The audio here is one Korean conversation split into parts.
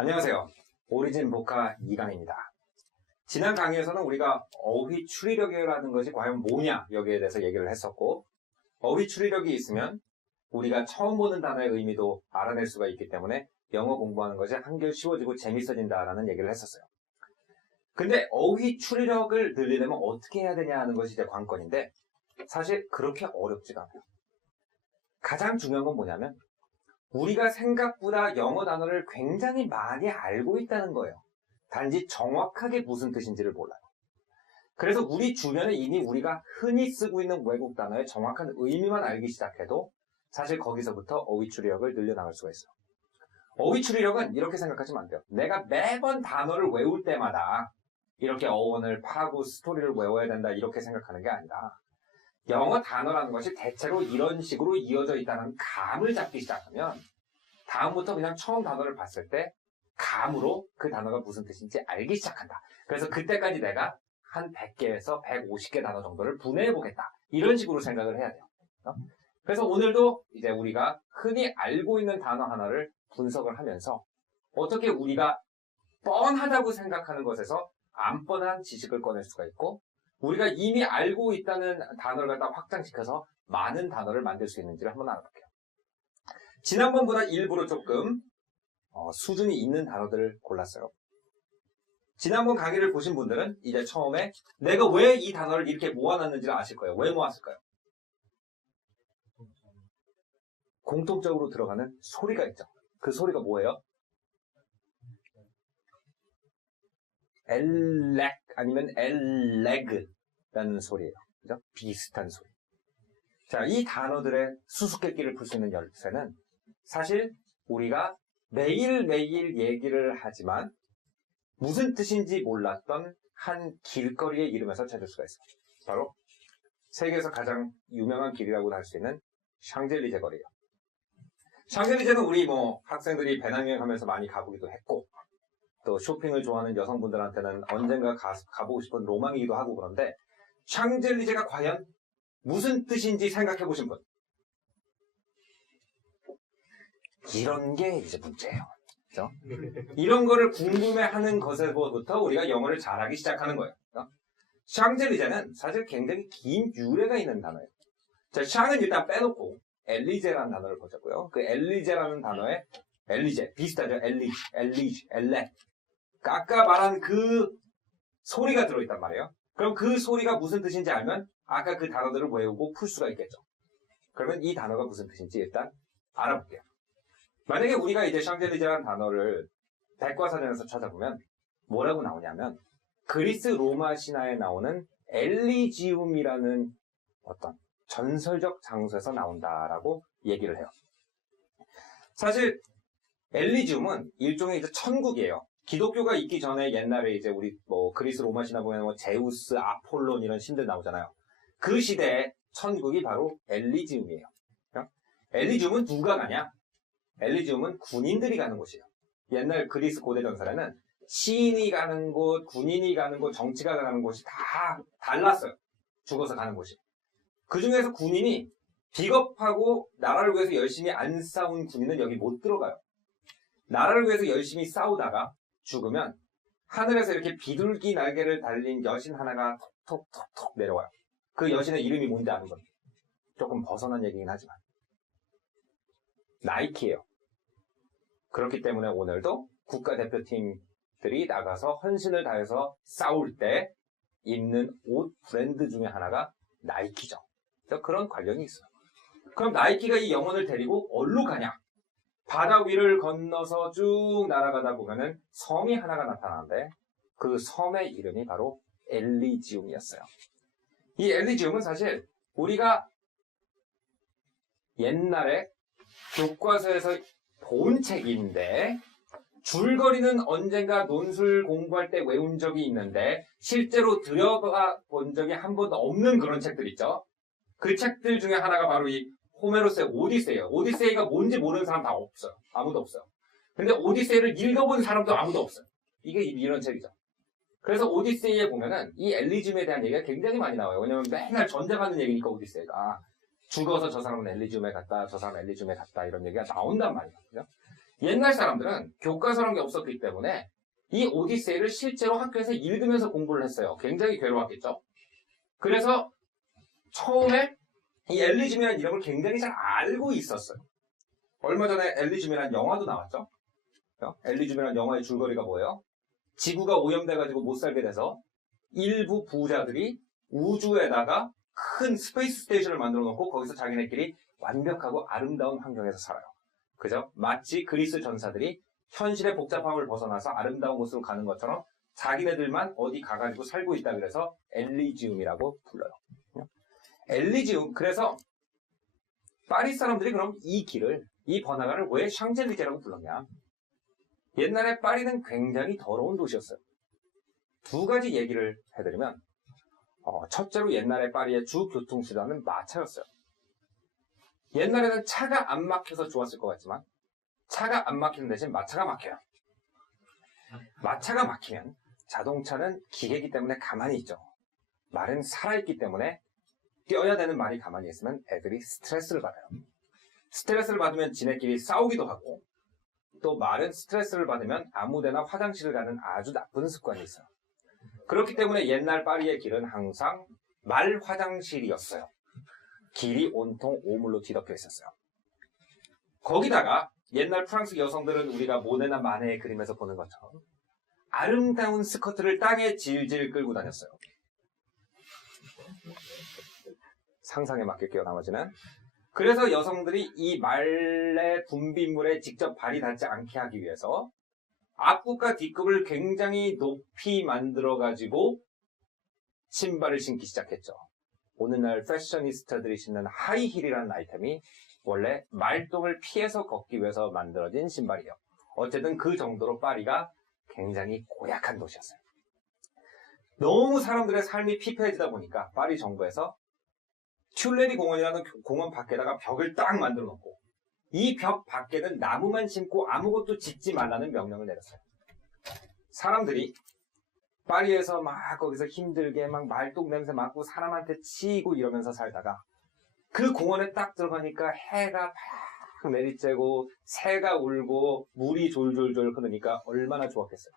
안녕하세요. 오리진 복화 2강입니다. 지난 강의에서는 우리가 어휘 추리력이라는 것이 과연 뭐냐 여기에 대해서 얘기를 했었고, 어휘 추리력이 있으면 우리가 처음 보는 단어의 의미도 알아낼 수가 있기 때문에 영어 공부하는 것이 한결 쉬워지고 재밌어진다라는 얘기를 했었어요. 근데 어휘 추리력을 늘리려면 어떻게 해야 되냐 하는 것이 이제 관건인데, 사실 그렇게 어렵지가 않아요. 가장 중요한 건 뭐냐면 우리가 생각보다 영어 단어를 굉장히 많이 알고 있다는 거예요. 단지 정확하게 무슨 뜻인지를 몰라요. 그래서 우리 주변에 이미 우리가 흔히 쓰고 있는 외국 단어의 정확한 의미만 알기 시작해도 사실 거기서부터 어휘 추리력을 늘려나갈 수가 있어요. 어휘 추리력은 이렇게 생각하시면 안 돼요. 내가 매번 단어를 외울 때마다 이렇게 어원을 파고 스토리를 외워야 된다 이렇게 생각하는 게 아니라, 영어 단어라는 것이 대체로 이런 식으로 이어져 있다는 감을 잡기 시작하면 다음부터 그냥 처음 단어를 봤을 때 감으로 그 단어가 무슨 뜻인지 알기 시작한다. 그래서 그때까지 내가 한 100개에서 150개 단어 정도를 분해해 보겠다. 이런 식으로 생각을 해야 돼요. 그래서 오늘도 이제 우리가 흔히 알고 있는 단어 하나를 분석을 하면서 어떻게 우리가 뻔하다고 생각하는 것에서 안 뻔한 지식을 꺼낼 수가 있고, 우리가 이미 알고 있다는 단어를 갖다 확장시켜서 많은 단어를 만들 수 있는지를 한번 알아볼게요. 지난번보다 일부러 조금 수준이 있는 단어들을 골랐어요. 지난번 강의를 보신 분들은 이제 처음에 내가 왜 이 단어를 이렇게 모아놨는지를 아실 거예요. 왜 모았을까요? 공통적으로 들어가는 소리가 있죠. 그 소리가 뭐예요? 엘렉 아니면 엘레그라는 소리예요. 그죠? 비슷한 소리. 자, 이 단어들의 수수께끼를 풀 수 있는 열쇠는 사실 우리가 매일매일 얘기를 하지만 무슨 뜻인지 몰랐던 한 길거리의 이름에서 찾을 수가 있어요. 바로 세계에서 가장 유명한 길이라고 할 수 있는 샹젤리제 거리예요. 샹젤리제는 우리 학생들이 배낭여행 하면서 많이 가보기도 했고, 또 쇼핑을 좋아하는 여성분들한테는 언젠가 가보고 싶은 로망이기도 하고, 그런데 샹젤리제가 과연 무슨 뜻인지 생각해 보신 분? 이런 게 이제 문제예요. 그죠? 이런 거를 궁금해하는 것에서부터 우리가 영어를 잘하기 시작하는 거예요. 그죠? 샹젤리제는 사실 굉장히 긴 유래가 있는 단어예요. 자, 샹은 일단 빼놓고 엘리제라는 단어를 보자고요. 그 엘리제라는 단어에 엘리제 비슷하죠? 엘레. 아까 말한 그 소리가 들어있단 말이에요. 그럼 그 소리가 무슨 뜻인지 알면 아까 그 단어들을 외우고 풀 수가 있겠죠. 그러면 이 단어가 무슨 뜻인지 일단 알아볼게요. 만약에 우리가 이제 샹젤리제라는 단어를 백과사전에서 찾아보면 뭐라고 나오냐면, 그리스 로마 신화에 나오는 엘리지움이라는 어떤 전설적 장소에서 나온다라고 얘기를 해요. 사실 엘리지움은 일종의 이제 천국이에요. 기독교가 있기 전에 옛날에 이제 우리 그리스 로마 신화 보면 제우스, 아폴론 이런 신들 나오잖아요. 그 시대의 천국이 바로 엘리지움이에요. 엘리지움은 누가 가냐? 엘리지움은 군인들이 가는 곳이에요. 옛날 그리스 고대 전설에는 시인이 가는 곳, 군인이 가는 곳, 정치가가 가는 곳이 다 달랐어요. 죽어서 가는 곳이. 그 중에서 군인이 비겁하고 나라를 위해서 열심히 안 싸운 군인은 여기 못 들어가요. 나라를 위해서 열심히 싸우다가 죽으면 하늘에서 이렇게 비둘기 날개를 달린 여신 하나가 톡톡톡 내려와요. 그 여신의 이름이 뭔지 아는 겁니다. 조금 벗어난 얘기긴 하지만 나이키예요. 그렇기 때문에 오늘도 국가대표팀들이 나가서 헌신을 다해서 싸울 때 입는 옷 브랜드 중에 하나가 나이키죠. 그래서 그런 관련이 있어요. 그럼 나이키가 이 영혼을 데리고 어디로 가냐? 바다 위를 건너서 쭉 날아가다 보면은 섬이 하나가 나타나는데 그 섬의 이름이 바로 엘리지움이었어요. 이 엘리지움은 사실 우리가 옛날에 교과서에서 본 책인데, 줄거리는 언젠가 논술 공부할 때 외운 적이 있는데 실제로 들여가 본 적이 한 번도 없는 그런 책들 있죠. 그 책들 중에 하나가 바로 이 호메로스의 오디세이예요. 오디세이가 뭔지 모르는 사람 다 없어요. 아무도 없어요. 근데 오디세이를 읽어본 사람도 아무도 없어요. 이게 이런 책이죠. 그래서 오디세이에 보면은 이 엘리지움에 대한 얘기가 굉장히 많이 나와요. 왜냐면 맨날 전쟁하는 얘기니까 오디세이가. 죽어서 저 사람은 엘리지움에 갔다, 저 사람은 엘리지움에 갔다 이런 얘기가 나온단 말이에요. 그죠? 옛날 사람들은 교과서란 게 없었기 때문에 이 오디세이를 실제로 학교에서 읽으면서 공부를 했어요. 굉장히 괴로웠겠죠. 그래서 처음에 이 엘리즘이라는 이름을 굉장히 잘 알고 있었어요. 얼마 전에 엘리즘이라는 영화도 나왔죠. 엘리즘이라는 영화의 줄거리가 뭐예요? 지구가 오염돼가지고 못 살게 돼서 일부 부자들이 우주에다가 큰 스페이스 스테이션을 만들어 놓고 거기서 자기네끼리 완벽하고 아름다운 환경에서 살아요. 그죠? 마치 그리스 전사들이 현실의 복잡함을 벗어나서 아름다운 곳으로 가는 것처럼 자기네들만 어디 가가지고 살고 있다 그래서 엘리지움이라고 불러요. 엘리지움. 그래서 파리 사람들이 그럼 이 길을, 이 번화가를 왜 샹젤리제라고 불렀냐? 옛날에 파리는 굉장히 더러운 도시였어요. 두 가지 얘기를 해드리면 첫째로 옛날에 파리의 주 교통수단은 마차였어요. 옛날에는 차가 안 막혀서 좋았을 것 같지만 차가 안 막히는 대신 마차가 막혀요. 마차가 막히면 자동차는 기계이기 때문에 가만히 있죠. 말은 살아있기 때문에 뛰어야 되는 말이 가만히 있으면 애들이 스트레스를 받아요. 스트레스를 받으면 지네끼리 싸우기도 하고 또 말은 스트레스를 받으면 아무데나 화장실을 가는 아주 나쁜 습관이 있어요. 그렇기 때문에 옛날 파리의 길은 항상 말 화장실이었어요. 길이 온통 오물로 뒤덮여 있었어요. 거기다가 옛날 프랑스 여성들은 우리가 모네나 마네의 그림에서 보는 것처럼 아름다운 스커트를 땅에 질질 끌고 다녔어요. 상상에 맡길게요, 나머지는. 그래서 여성들이 이 말의 분비물에 직접 발이 닿지 않게 하기 위해서 앞굽과 뒷굽을 굉장히 높이 만들어가지고 신발을 신기 시작했죠. 오늘날 패셔니스타들이 신는 하이힐이라는 아이템이 원래 말똥을 피해서 걷기 위해서 만들어진 신발이에요. 어쨌든 그 정도로 파리가 굉장히 고약한 도시였어요. 너무 사람들의 삶이 피폐해지다 보니까 파리 정부에서 튤레리 공원이라는 공원 밖에다가 벽을 딱 만들어 놓고 이 벽 밖에는 나무만 심고 아무것도 짓지 말라는 명령을 내렸어요. 사람들이 파리에서 막 거기서 힘들게 막 말똥 냄새 맡고 사람한테 치이고 이러면서 살다가 그 공원에 딱 들어가니까 해가 팍 내리쬐고 새가 울고 물이 졸졸졸 흐르니까 얼마나 좋았겠어요.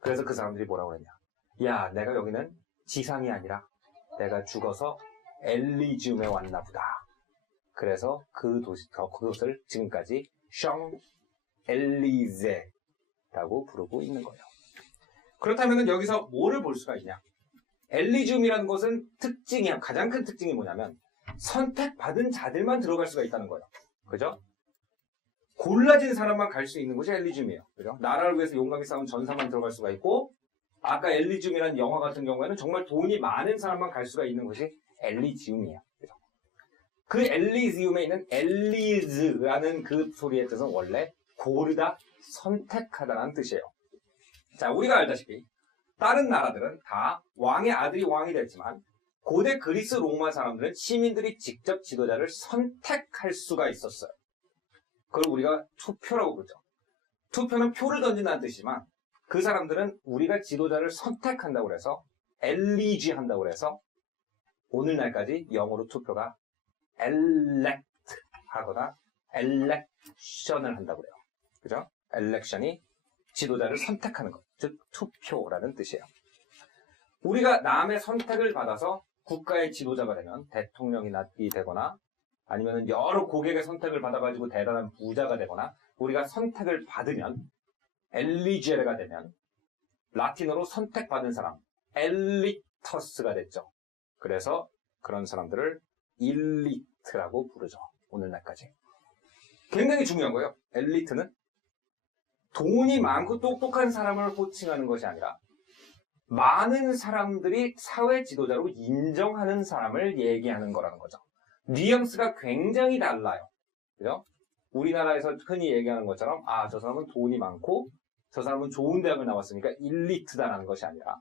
그래서 그 사람들이 뭐라고 그랬냐. 야, 내가 여기는 지상이 아니라 내가 죽어서 엘리지움에 왔나 보다. 그래서 그곳을 지금까지 샹 엘리제라고 부르고 있는 거예요. 그렇다면 여기서 뭐를 볼 수가 있냐? 엘리지움이라는 곳은 가장 큰 특징이 뭐냐면 선택받은 자들만 들어갈 수가 있다는 거예요. 그죠? 골라진 사람만 갈 수 있는 곳이 엘리지움이에요. 그죠? 나라를 위해서 용감히 싸운 전사만 들어갈 수가 있고 아까 엘리지움이라는 영화 같은 경우에는 정말 돈이 많은 사람만 갈 수가 있는 곳이 엘리지움이에요. 그죠? 그 엘리지움에 있는 엘리즈라는 그 소리의 뜻은 원래 고르다, 선택하다라는 뜻이에요. 자, 우리가 알다시피 다른 나라들은 다 왕의 아들이 왕이 됐지만 고대 그리스 로마 사람들은 시민들이 직접 지도자를 선택할 수가 있었어요. 그걸 우리가 투표라고 그러죠. 투표는 표를 던진다는 뜻이지만 그 사람들은 우리가 지도자를 선택한다고 해서 엘리지 한다고 해서 오늘날까지 영어로 투표가 elect 하거나 election을 한다고 해요. 그죠? election이 지도자를 선택하는 것, 즉 투표라는 뜻이에요. 우리가 남의 선택을 받아서 국가의 지도자가 되면 대통령이 되거나 아니면 여러 고객의 선택을 받아가지고 대단한 부자가 되거나 우리가 선택을 받으면 엘리제가 되면 라틴어로 선택받은 사람 엘리터스가 됐죠. 그래서 그런 사람들을 일리트라고 부르죠. 오늘날까지. 굉장히 중요한 거예요. 엘리트는 돈이 많고 똑똑한 사람을 호칭하는 것이 아니라 많은 사람들이 사회 지도자로 인정하는 사람을 얘기하는 거라는 거죠. 뉘앙스가 굉장히 달라요. 그죠? 우리나라에서 흔히 얘기하는 것처럼 저 사람은 돈이 많고 저 사람은 좋은 대학을 나왔으니까 일리트다라는 것이 아니라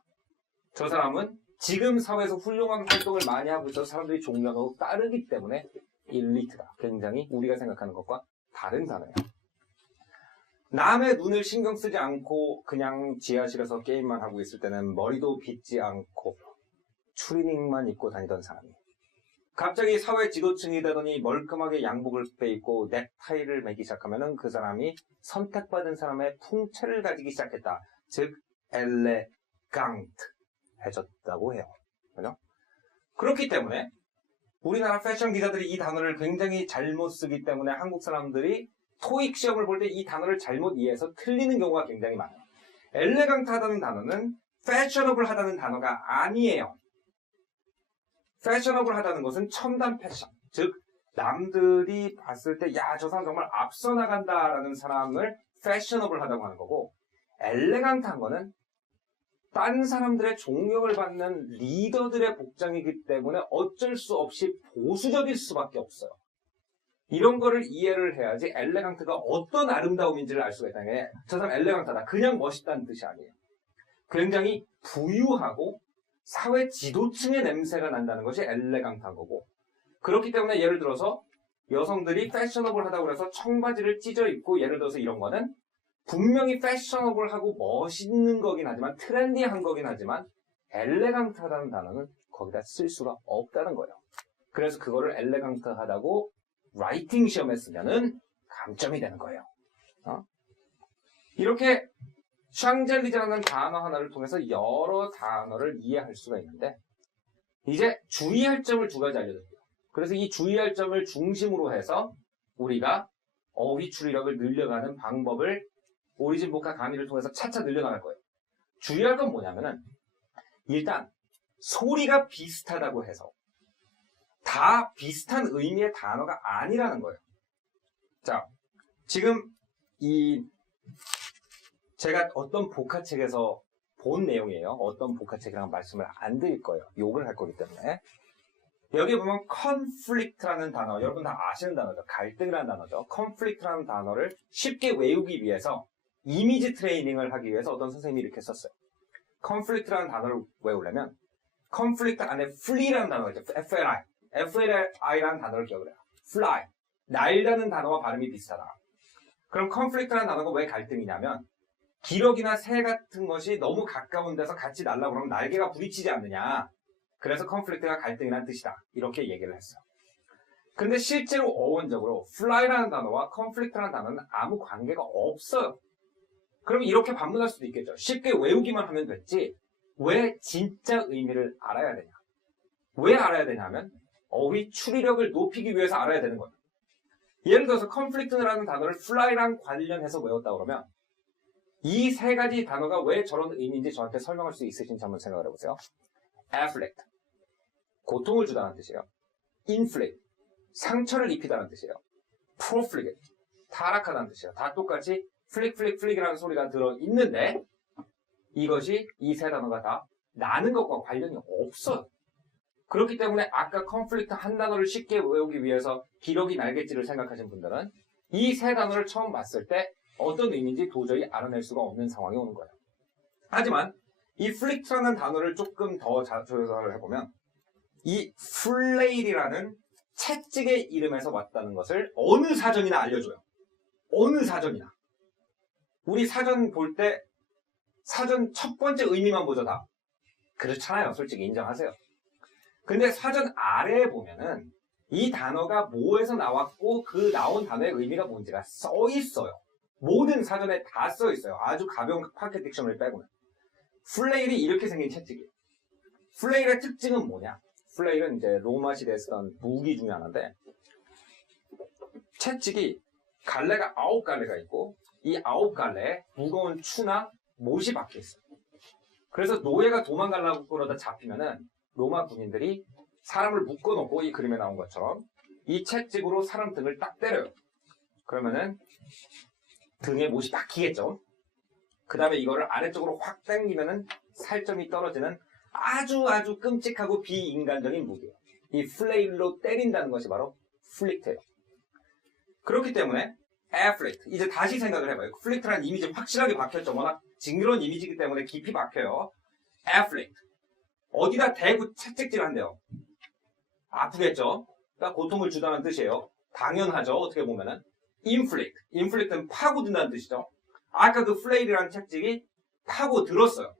저 사람은 지금 사회에서 훌륭한 활동을 많이 하고 있어서 사람들이 존경하고 따르기 때문에 일리트다. 굉장히 우리가 생각하는 것과 다른 단어예요. 남의 눈을 신경 쓰지 않고 그냥 지하실에서 게임만 하고 있을 때는 머리도 빗지 않고 추리닝만 입고 다니던 사람이 갑자기 사회 지도층이 되더니 멀끔하게 양복을 빼입고 넥타이를 매기 시작하면은 그 사람이 선택받은 사람의 풍채를 가지기 시작했다. 즉, 엘레강트해졌다고 해요. 그죠? 그렇기 때문에 우리나라 패션 기자들이 이 단어를 굉장히 잘못 쓰기 때문에 한국 사람들이 토익 시험을 볼 때 이 단어를 잘못 이해해서 틀리는 경우가 굉장히 많아요. 엘레강트하다는 단어는 패셔너블하다는 단어가 아니에요. 패셔너블하다는 것은 첨단 패션, 즉 남들이 봤을 때 야, 저 사람 정말 앞서 나간다라는 사람을 패셔너블하다고 하는 거고, 엘레강트한 거는 딴 사람들의 존경을 받는 리더들의 복장이기 때문에 어쩔 수 없이 보수적일 수밖에 없어요. 이런 거를 이해를 해야지 엘레강트가 어떤 아름다움인지를 알 수가 있다는 게, 저 사람 엘레강트하다, 그냥 멋있다는 뜻이 아니에요. 굉장히 부유하고 사회 지도층의 냄새가 난다는 것이 엘레강트한 거고, 그렇기 때문에 예를 들어서 여성들이 패셔너블하다고 해서 청바지를 찢어 입고, 예를 들어서 이런 거는 분명히 패셔너블하고 멋있는 거긴 하지만, 트렌디한 거긴 하지만 엘레강트하다는 단어는 거기다 쓸 수가 없다는 거예요. 그래서 그거를 엘레강트하다고 라이팅 시험에 쓰면은 감점이 되는 거예요. 이렇게 샹젤리제라는 단어 하나를 통해서 여러 단어를 이해할 수가 있는데, 이제 주의할 점을 두 가지 알려드릴게요. 그래서 이 주의할 점을 중심으로 해서 우리가 어휘 추리력을 늘려가는 방법을 오리진 복화 강의를 통해서 차차 늘려나갈 거예요. 주의할 건 뭐냐면은, 일단 소리가 비슷하다고 해서 다 비슷한 의미의 단어가 아니라는 거예요. 자, 지금 제가 어떤 복화책에서 본 내용이에요. 어떤 복화책이랑 말씀을 안 드릴 거예요. 욕을 할 거기 때문에. 여기 보면 conflict라는 단어, 여러분 다 아시는 단어죠. 갈등이라는 단어죠. conflict라는 단어를 쉽게 외우기 위해서 이미지 트레이닝을 하기 위해서 어떤 선생님이 이렇게 썼어요. conflict라는 단어를 외우려면 conflict 안에 flee라는 단어가 있죠. FLI라는 단어를 기억을 해요. fly, 날다는 단어와 발음이 비슷하다. 그럼 conflict라는 단어가 왜 갈등이냐면, 기러기나 새 같은 것이 너무 가까운 데서 같이 날라고 그러면 날개가 부딪히지 않느냐. 그래서 conflict가 갈등이라는 뜻이다. 이렇게 얘기를 했어요. 근데 실제로 어원적으로 fly라는 단어와 conflict라는 단어는 아무 관계가 없어요. 그럼 이렇게 반문할 수도 있겠죠. 쉽게 외우기만 하면 됐지 왜 진짜 의미를 알아야 되냐. 왜 알아야 되냐면 어휘 추리력을 높이기 위해서 알아야 되는 거예요. 예를 들어서 conflict라는 단어를 fly랑 관련해서 외웠다 그러면 이 세 가지 단어가 왜 저런 의미인지 저한테 설명할 수 있으신지 한번 생각을 해보세요. afflict, 고통을 주다는 뜻이에요. inflict, 상처를 입히다는 뜻이에요. profligate, 타락하다는 뜻이에요. 다 똑같이 플릭이라는 소리가 들어있는데, 이것이 이 세 단어가 다 나는 것과 관련이 없어요. 그렇기 때문에 아까 conflict 한 단어를 쉽게 외우기 위해서 기러기 날갯짓을 생각하신 분들은 이 세 단어를 처음 봤을 때 어떤 의미인지 도저히 알아낼 수가 없는 상황이 오는 거예요. 하지만 이 flict라는 단어를 조금 더 조사를 해보면 이 flay이라는 채찍의 이름에서 왔다는 것을 어느 사전이나 알려줘요. 어느 사전이나. 우리 사전 볼 때 사전 첫 번째 의미만 보죠, 다. 그렇잖아요. 솔직히 인정하세요. 근데 사전 아래에 보면은 이 단어가 뭐에서 나왔고 그 나온 단어의 의미가 뭔지가 써 있어요. 모든 사전에 다 써 있어요. 아주 가벼운 파켓 딕셔너리 빼고는. 플레일이 이렇게 생긴 채찍이에요. 플레일의 특징은 뭐냐? 플레일은 이제 로마 시대에 쓰던 무기 중에 하나인데, 채찍이 갈래가 9갈래가 있고 이 9갈래에 무거운 추나 못이 박혀 있어요. 그래서 노예가 도망가려고 그러다 잡히면은 로마 군인들이 사람을 묶어놓고 이 그림에 나온 것처럼 이 채찍으로 사람 등을 딱 때려요. 그러면은 등에 못이 박히겠죠. 그 다음에 이거를 아래쪽으로 확 당기면은 살점이 떨어지는 아주 끔찍하고 비인간적인 무기예요. 이 플레일로 때린다는 것이 바로 플릭트예요. 그렇기 때문에 afflict, 이제 다시 생각을 해봐요. 플릭트라는 이미지 확실하게 박혔죠. 워낙 징그러운 이미지이기 때문에 깊이 박혀요. afflict, 어디다 대고 채찍질을 한대요. 아프겠죠. 그러니까 고통을 주다는 뜻이에요. 당연하죠. 어떻게 보면은. inflict는 파고든다는 뜻이죠. 아까 그 flay이라는 채찍이 파고들었어요.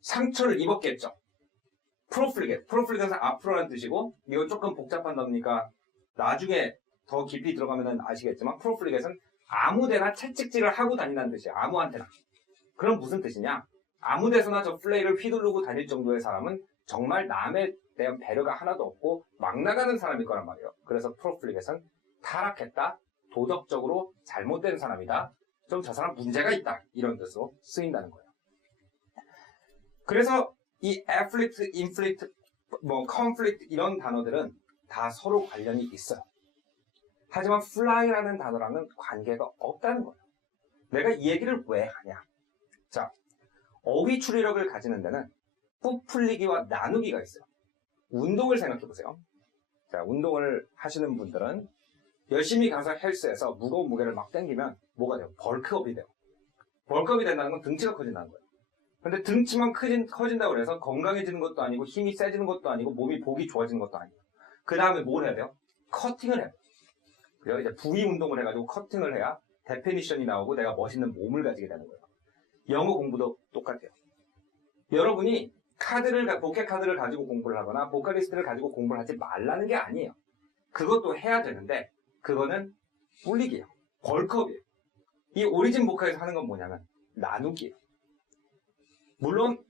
상처를 입었겠죠. 프로플리겟은 앞으로라는 뜻이고, 이거 조금 복잡한 단어니까 나중에 더 깊이 들어가면 아시겠지만, 프로플리겟은 아무데나 채찍질을 하고 다닌다는 뜻이에요. 아무한테나. 그럼 무슨 뜻이냐? 아무데서나 저 플레이를 휘두르고 다닐 정도의 사람은 정말 남에 대한 배려가 하나도 없고 막 나가는 사람일 거란 말이에요. 그래서 프로플리겟은 타락했다, 도덕적으로 잘못된 사람이다, 좀 저 사람 문제가 있다, 이런 뜻으로 쓰인다는 거예요. 그래서 이 afflict, inflict, conflict 이런 단어들은 다 서로 관련이 있어요. 하지만 fly라는 단어랑은 관계가 없다는 거예요. 내가 이 얘기를 왜 하냐? 자, 어휘 추리력을 가지는 데는 부풀리기와 나누기가 있어요. 운동을 생각해 보세요. 자, 운동을 하시는 분들은 열심히 가서 헬스에서 무거운 무게를 막 당기면 뭐가 돼요? 벌크업이 돼요. 벌크업이 된다는 건 등치가 커진다는 거예요. 근데 등치만 커진다고 해서 건강해지는 것도 아니고 힘이 세지는 것도 아니고 몸이 보기 좋아지는 것도 아니고, 그 다음에 뭘 해야 돼요? 커팅을 해요. 그래서 이제 부위 운동을 해가지고 커팅을 해야 데피니션이 나오고 내가 멋있는 몸을 가지게 되는 거예요. 영어 공부도 똑같아요. 여러분이 복해 카드를 가지고 공부를 하거나 보컬리스트를 가지고 공부를 하지 말라는 게 아니에요. 그것도 해야 되는데 그거는 불리기예요. 벌크업이에요. 이 오리진 보카에서 하는 건 뭐냐면 나누기예요. 물론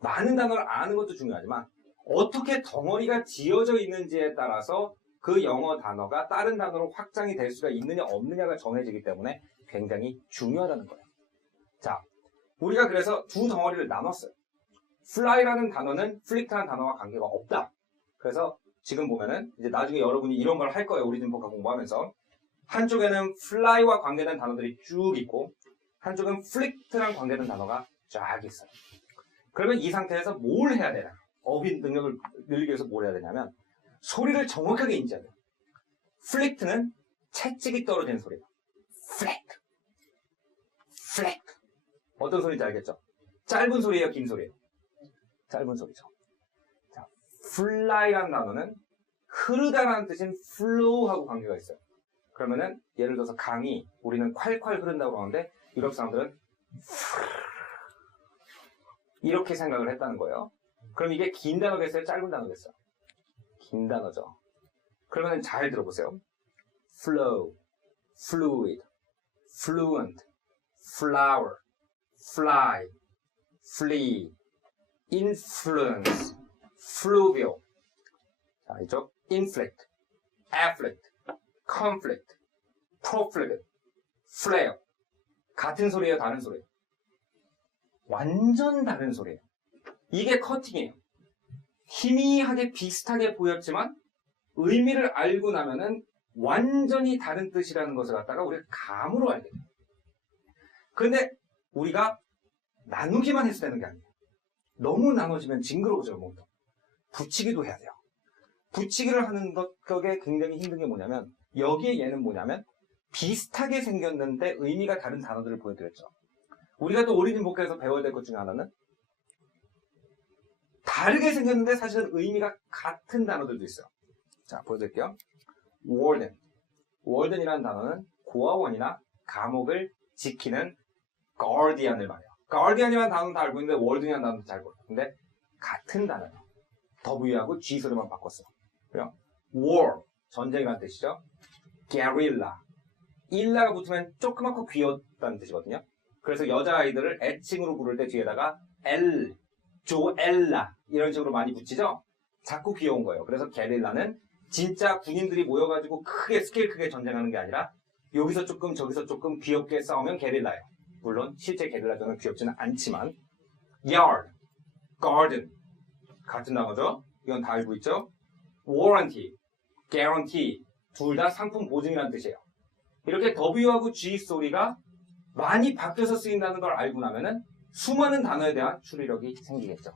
많은 단어를 아는 것도 중요하지만 어떻게 덩어리가 지어져 있는지에 따라서 그 영어 단어가 다른 단어로 확장이 될 수가 있느냐 없느냐가 정해지기 때문에 굉장히 중요하다는 거예요. 자, 우리가 그래서 두 덩어리를 나눴어요. fly라는 단어는 flict라는 단어와 관계가 없다. 그래서 지금 보면은 이제 나중에 여러분이 이런 걸 할 거예요. 오리진 보카 공부하면서. 한쪽에는 fly와 관계된 단어들이 쭉 있고 한쪽은 flict랑 관계된 단어가 쫙 있어요. 그러면 이 상태에서 뭘 해야 되나? 어휘 능력을 늘리기 위해서 뭘 해야 되냐면 소리를 정확하게 인지해야 돼요. flict는 채찍이 떨어지는 소리예요. flick, flick. 어떤 소리인지 알겠죠? 짧은 소리예요, 긴 소리예요? 짧은 소리죠. 자, fly라는 단어는 흐르다라는 뜻인 flow하고 관계가 있어요. 그러면은 예를 들어서 강이 우리는 콸콸 흐른다고 하는데 유럽 사람들은 이렇게 생각을 했다는 거예요. 그럼 이게 긴 단어겠어요? 짧은 단어겠어요? 긴 단어죠. 그러면 잘 들어보세요. flow, fluid, fluent, flower, fly, flee, influence, fluvial. 자, 이쪽 inflict, afflict, conflict, profligate, flare. 같은 소리예요? 다른 소리예요? 완전 다른 소리예요. 이게 커팅이에요. 희미하게 비슷하게 보였지만 의미를 알고 나면은 완전히 다른 뜻이라는 것을 갖다가 우리가 감으로 알게 돼요. 그런데 우리가 나누기만 해서 되는 게 아니에요. 너무 나눠지면 징그러워져요, 몸도. 붙이기도 해야 돼요. 붙이기를 하는 것에 굉장히 힘든 게 뭐냐면 여기에 얘는 뭐냐면 비슷하게 생겼는데 의미가 다른 단어들을 보여드렸죠. 우리가 또 오리진 보카에서 배워야 될 것 중에 하나는 다르게 생겼는데 사실은 의미가 같은 단어들도 있어요. 자, 보여드릴게요. warden. warden이라는 단어는 고아원이나 감옥을 지키는 guardian을 말해요. guardian이라는 단어는 다 알고 있는데 warden이라는 단어도 잘 모르요. 근데 같은 단어예요. W하고 G 소리만 바꿨어요. 그래요. war, 전쟁이라는 뜻이죠. guerrilla. 일라가 붙으면 조그맣고 귀엽다는 뜻이거든요. 그래서 여자아이들을 애칭으로 부를 때 뒤에다가 엘, 조엘라 이런 식으로 많이 붙이죠. 자꾸 귀여운 거예요. 그래서 게릴라는 진짜 군인들이 모여가지고 크게 스케일 크게 전쟁하는 게 아니라 여기서 조금 저기서 조금 귀엽게 싸우면 게릴라예요. 물론 실제 게릴라전은 귀엽지는 않지만 yard, garden 같은 단어죠. 이건 다 알고 있죠. warranty, guarantee 둘 다 상품 보증이라는 뜻이에요. 이렇게 W하고 G 소리가 많이 바뀌어서 쓰인다는 걸 알고 나면은 수많은 단어에 대한 추리력이 생기겠죠.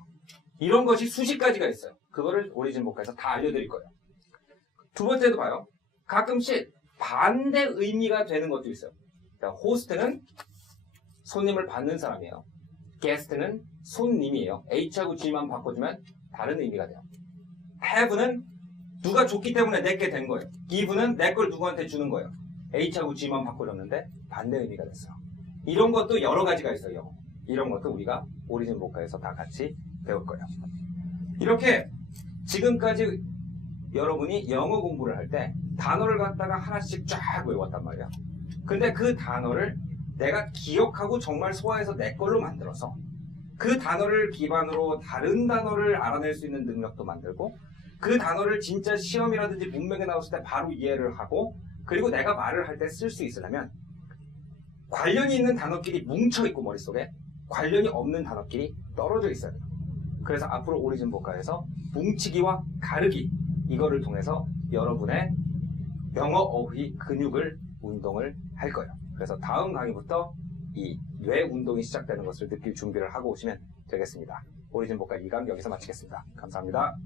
이런 것이 수십 가지가 있어요. 그거를 오리진 보카에서 다 알려드릴 거예요. 두 번째도 봐요. 가끔씩 반대 의미가 되는 것도 있어요. 그러니까 호스트는 손님을 받는 사람이에요. 게스트는 손님이에요. H하고 G만 바꿔주면 다른 의미가 돼요. have는 누가 줬기 때문에 내게 된 거예요. give는 내 걸 누구한테 주는 거예요. H하고 G만 바꿔줬는데 반대 의미가 됐어요. 이런 것도 여러 가지가 있어요. 이런 것도 우리가 오리진 보카에서 다 같이 배울 거예요. 이렇게 지금까지 여러분이 영어 공부를 할 때 단어를 갖다가 하나씩 쫙 외웠단 말이야. 근데 그 단어를 내가 기억하고 정말 소화해서 내 걸로 만들어서 그 단어를 기반으로 다른 단어를 알아낼 수 있는 능력도 만들고 그 단어를 진짜 시험이라든지 문맥에 나왔을 때 바로 이해를 하고 그리고 내가 말을 할 때 쓸 수 있으려면 관련이 있는 단어끼리 뭉쳐있고 머릿속에 관련이 없는 단어끼리 떨어져 있어야 돼요. 그래서 앞으로 오리진 복화에서 뭉치기와 가르기 이거를 통해서 여러분의 영어 어휘 근육을 운동을 할 거예요. 그래서 다음 강의부터 이 뇌 운동이 시작되는 것을 느낄 준비를 하고 오시면 되겠습니다. 오리진 복화 2강 여기서 마치겠습니다. 감사합니다.